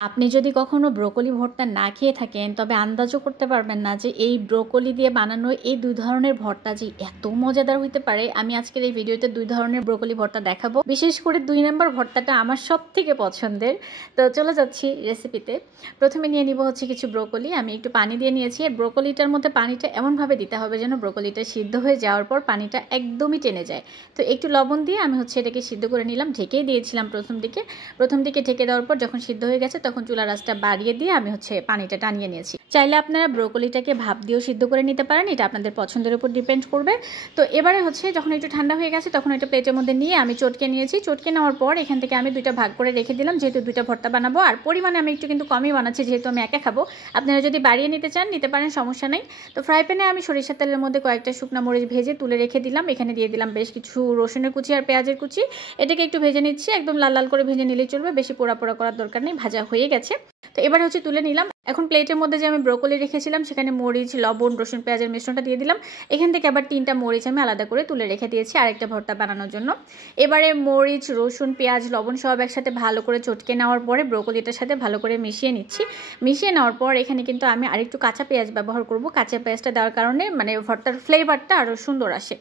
আপনি যদি কখনো ব্রোকলি ভর্তা না খেয়ে থাকেন তবে আন্দাজও করতে পারবেন না যে এই ব্রোকলি দিয়ে বানানো এই দুই ধরনের ভর্তা যে এত মজাদার হইতে পারে। আমি আজকের এই ভিডিওতে দুই ধরনের ব্রোকলি ভর্তা দেখাবো, বিশেষ করে 2 নম্বর ভর্তাটা আমার সব থেকে পছন্দের। তো চলে যাচ্ছি রেসিপিতে। প্রথমে নিয়ে নিব হচ্ছে কিছু ব্রোকলি। আমি একটু পানি দিয়ে নিয়েছি। আর ব্রোকলিটার মধ্যে পানিটা এমনভাবে দিতে হবে যেন ব্রোকলিটা সিদ্ধ হয়ে যাওয়ার পর পানিটা একদমই টেনে যায়। তো একটু লবণ দিয়ে আমি হচ্ছে এটাকে সিদ্ধ করে নিলাম। ঢেকেই দিয়েছিলাম প্রথম দিকে ঢেকে দেওয়ার পর যখন সিদ্ধ হয়ে গেছে তখন চুলার আঁচটা বাড়িয়ে দিয়ে আমি হচ্ছে পানিটা টানিয়ে নিয়েছি। চাইলে আপনারা ব্রোকলিটাকে ভাপ দিয়েও সিদ্ধ করে নিতে পারেন, এটা আপনাদের পছন্দের উপর ডিপেন্ড করবে। তো এবারে হচ্ছে যখন একটু ঠান্ডা হয়ে গেছে তখন একটা প্লেটের মধ্যে নিয়ে আমি চটকে নিয়েছি। চটকে নেওয়ার পর এখান থেকে আমি 2টা ভাগ করে রেখে দিলাম, যেহেতু 2টা ভর্তা বানাবো। আর পরিমাণে আমি একটু কিন্তু কমই বানাচ্ছি, যেহেতু আমি একা খাবো। আপনারা যদি বাড়িয়ে নিতে চান নিতে পারেন, সমস্যা নেই। তো ফ্রাই প্যানে আমি সরিষার তেলের মধ্যে কয়েকটা শুকনা মরিচ ভেজে তুলে রেখে দিলাম। এখানে দিয়ে দিলাম বেশ কিছু রসুনের কুচি আর পেঁয়াজের কুচি। এটাকে একটু ভেজে নিচ্ছি, একদম লাল লাল করে ভেজে নিলেই চলবে, বেশি পোড়া পোড়া করার দরকার নেই। ভাজা হয়ে গেছে, তো এবার হচ্ছে তুলে নিলাম। এখন প্লেটের মধ্যে যে আমি ব্রোকলি রেখেছিলাম সেখানে মরিচ, লবণ, রসুন, পেঁয়াজের মিশ্রণটা দিয়ে দিলাম। এখান থেকে আবার 3টা মরিচ আমি আলাদা করে তুলে রেখে দিয়েছি আরেকটা ভর্তা বানানোর জন্য। এবারে মরিচ, রসুন, পেঁয়াজ, লবণ সব একসাথে ভালো করে চটকে নেওয়ার পরে ব্রোকলিটার সাথে ভালো করে মিশিয়ে নিচ্ছি। মিশিয়ে নেওয়ার পর এখানে কিন্তু আমি আরেকটু কাঁচা পেঁয়াজ ব্যবহার করব। কাঁচা পেঁয়াজটা দেওয়ার কারণে মানে ভর্তার ফ্লেভারটা আরও সুন্দর আসে।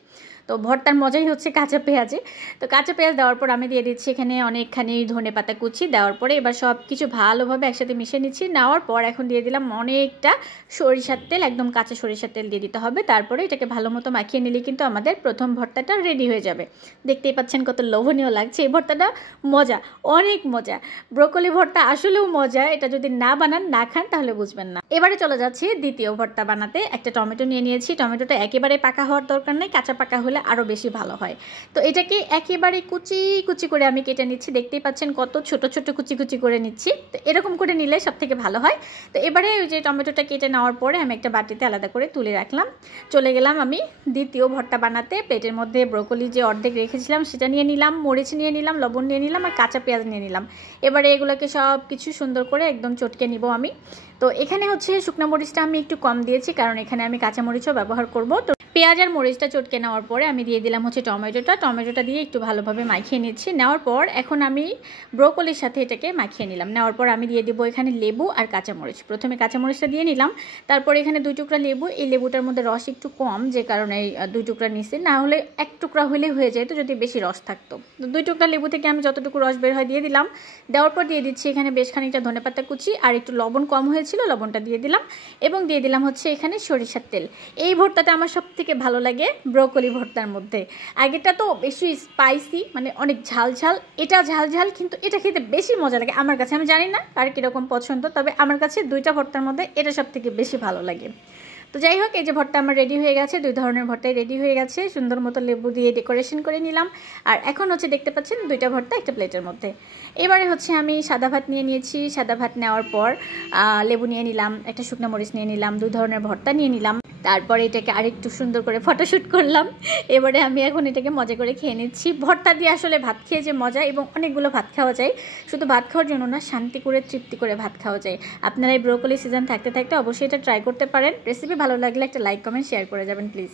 তো ভর্তার মজাই হচ্ছে কাঁচা পেঁয়াজে। তো কাঁচা পেঁয়াজ দেওয়ার পর আমি দিয়ে দিচ্ছি এখানে অনেকখানি ধনেপাতা কুচি। দেওয়ার পরে এবার সব কিছু ভালোভাবে একসাথে মিশিয়ে নিচ্ছি। নেওয়ার পর এখন দিয়ে দিলাম অনেকটা সরিষার তেল, একদম কাঁচা সরিষার তেল দিয়ে দিতে হবে। তারপরে এটাকে ভালো মতো মাখিয়ে নিলে কিন্তু আমাদের প্রথম ভর্তাটা রেডি হয়ে যাবে। দেখতেই পাচ্ছেন কত লোভনীয় লাগছে। এই ভর্তাটা মজা, অনেক মজা। ব্রোকলি ভর্তা আসলেও মজা, এটা যদি না বানান, না খান তাহলে বুঝবেন না। এবারে চলে যাচ্ছি দ্বিতীয় ভর্তা বানাতে। একটা টমেটো নিয়ে নিয়েছি। টমেটোটা একেবারে পাকা হওয়ার দরকার নেই, কাঁচা পাকা হলে আরও বেশি ভালো হয়। তো এটাকে একেবারে কুচি কুচি করে আমি কেটে নিচ্ছি। দেখতেই পাচ্ছেন কত ছোট ছোট কুচি কুচি করে নিচ্ছি। তো এরকম করে নিলে সব থেকে ভালো হয়। তো এবারে ওই যে টমেটোটা কেটে নেওয়ার পরে আমি একটা বাটিতে আলাদা করে তুলে রাখলাম। চলে গেলাম আমি দ্বিতীয় ভর্তা বানাতে। প্লেটের মধ্যে ব্রোকলি যে অর্ধেক রেখেছিলাম সেটা নিয়ে নিলাম, মরিচ নিয়ে নিলাম, লবণ নিয়ে নিলাম আর কাঁচা পেঁয়াজ নিয়ে নিলাম। এবারে এগুলোকে সব কিছু সুন্দর করে একদম চটকে নিব আমি। তো এখানে হচ্ছে শুকনো মরিচটা আমি একটু কম দিয়েছি, কারণ এখানে আমি কাঁচা মরিচও ব্যবহার করব। তো পেঁয়াজ আর মরিচটা চটকে নেওয়ার পরে আমি দিয়ে দিলাম হচ্ছে টমেটোটা দিয়ে একটু ভালোভাবে মাখিয়ে নিচ্ছি। নেওয়ার পর এখন আমি ব্রোকলির সাথে এটাকে মাখিয়ে নিলাম। নেওয়ার পর আমি দিয়ে দেবো এখানে লেবু আর কাঁচামরিচ। প্রথমে কাঁচামরিচটা দিয়ে নিলাম, তারপর এখানে 2 টুকরা লেবু। এই লেবুটার মধ্যে রস একটু কম, যে কারণে এই 2 টুকরা নিচ্ছি, না হলে 1 টুকরা হলে হয়ে যায়, তো যদি বেশি রস থাকতো। তো 2 টুকরা লেবু থেকে আমি যতটুকু রস বের হয় দিয়ে দিলাম। দেওয়ার পর দিয়ে দিচ্ছি এখানে বেশ খানিকটা ধনেপাতা কুচি, আর একটু লবণ কম হয়েছিল, লবণটা দিয়ে দিলাম। এবং দিয়ে দিলাম হচ্ছে এখানে সরিষার তেল। এই ভর্তাটা আমার সব থেকে ভালো লাগে ব্রোকলি ভর্তার মধ্যে। আগেটা তো বেশি স্পাইসি, মানে অনেক ঝাল ঝাল, এটা ঝাল ঝাল, কিন্তু এটা খেতে বেশি মজা লাগে আমার কাছে। আমি জানি না কার কীরকম পছন্দ, তবে আমার কাছে 2টা ভর্তার মধ্যে এটা সব থেকে বেশি ভালো লাগে। তো যাই হোক, এই যে ভর্তা আমার রেডি হয়ে গেছে, 2 ধরনের ভর্তাই রেডি হয়ে গেছে। সুন্দর মতো লেবু দিয়ে ডেকোরেশন করে নিলাম। আর এখন হচ্ছে দেখতে পাচ্ছেন 2টা ভর্তা একটা প্লেটের মধ্যে। এবারে হচ্ছে আমি সাদা ভাত নিয়ে নিয়েছি। সাদা ভাত নেওয়ার পর লেবু নিয়ে নিলাম, একটা শুকনো মরিচ নিয়ে নিলাম, 2 ধরনের ভর্তা নিয়ে নিলাম। তারপরে এটাকে আরেকটু সুন্দর করে ফটোশ্যুট করলাম। এবারে আমি এখন এটাকে মজা করে খেয়ে নিচ্ছি। ভর্তা দিয়ে আসলে ভাত খেয়ে যে মজা, এবং অনেকগুলো ভাত খাওয়া যায়, শুধু ভাত খাওয়ার জন্য না, শান্তি করে তৃপ্তি করে ভাত খাওয়া যায়। আপনারা এই ব্রোকলি সিজন থাকতে থাকতে অবশ্যই এটা ট্রাই করতে পারেন। রেসিপি ভালো লাগলে একটা লাইক, কমেন্ট, শেয়ার করে যাবেন প্লিজ।